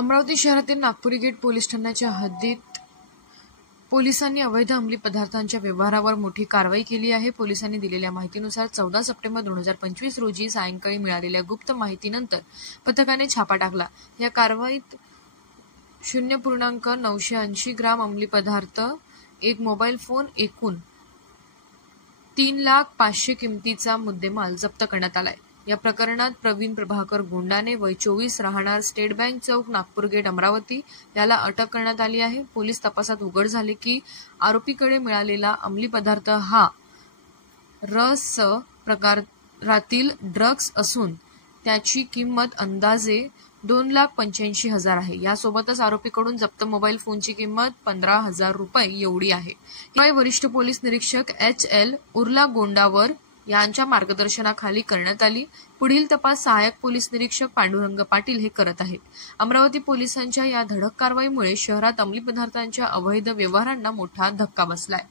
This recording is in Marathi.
अमरावती शहरातील नागपुरी गेट पोलीस ठाण्याच्या हद्दीत पोलिसांनी अवैध अंमली पदार्थांच्या व्यवहारावर मोठी कारवाई केली आहे। पोलिसांनी दिलेल्या माहितीनुसार 14 सप्टेंबर 2025 रोजी सायंकाळी मिळालेल्या गुप्त माहितीनंतर पथकाने छापा टाकला। या कारवाईत 0.980 ग्राम अंमली पदार्थ, एक मोबाईल फोन, एकूण 3,05,000 किमतीचा मुद्देमाल जप्त करण्यात आलाय। या प्रकरणात प्रवीण प्रभाकर गोंडाने वय 24 राहणार स्टेट बँक चौक नागपूर गेट अमरावती याला अटक करण्यात आली आहे। पोलीस तपासात उघड झाले की आरोपीकडे मिळालेला अंमली पदार्थ हा रस प्रकारातील ड्रग्ज असून त्याची किंमत अंदाजे 2,85,000 आहे। यासोबतच आरोपीकडून जप्त मोबाईल फोनची किंमत 15,000 रुपये एवढी आहे। ही वरिष्ठ पोलीस निरीक्षक HL उर्ला गोंडावर यांच्या मार्गदर्शनाखाली करण्यात आली। पुढील तपास सहाय्यक पोलीस निरीक्षक पांडुरंग पाटील हे करत आहेत। अमरावती पोलिसांच्या या धडक कारवाईमुळे शहरात अंमली पदार्थांच्या अवैध व्यवहारांना मोठा धक्का बसलाय।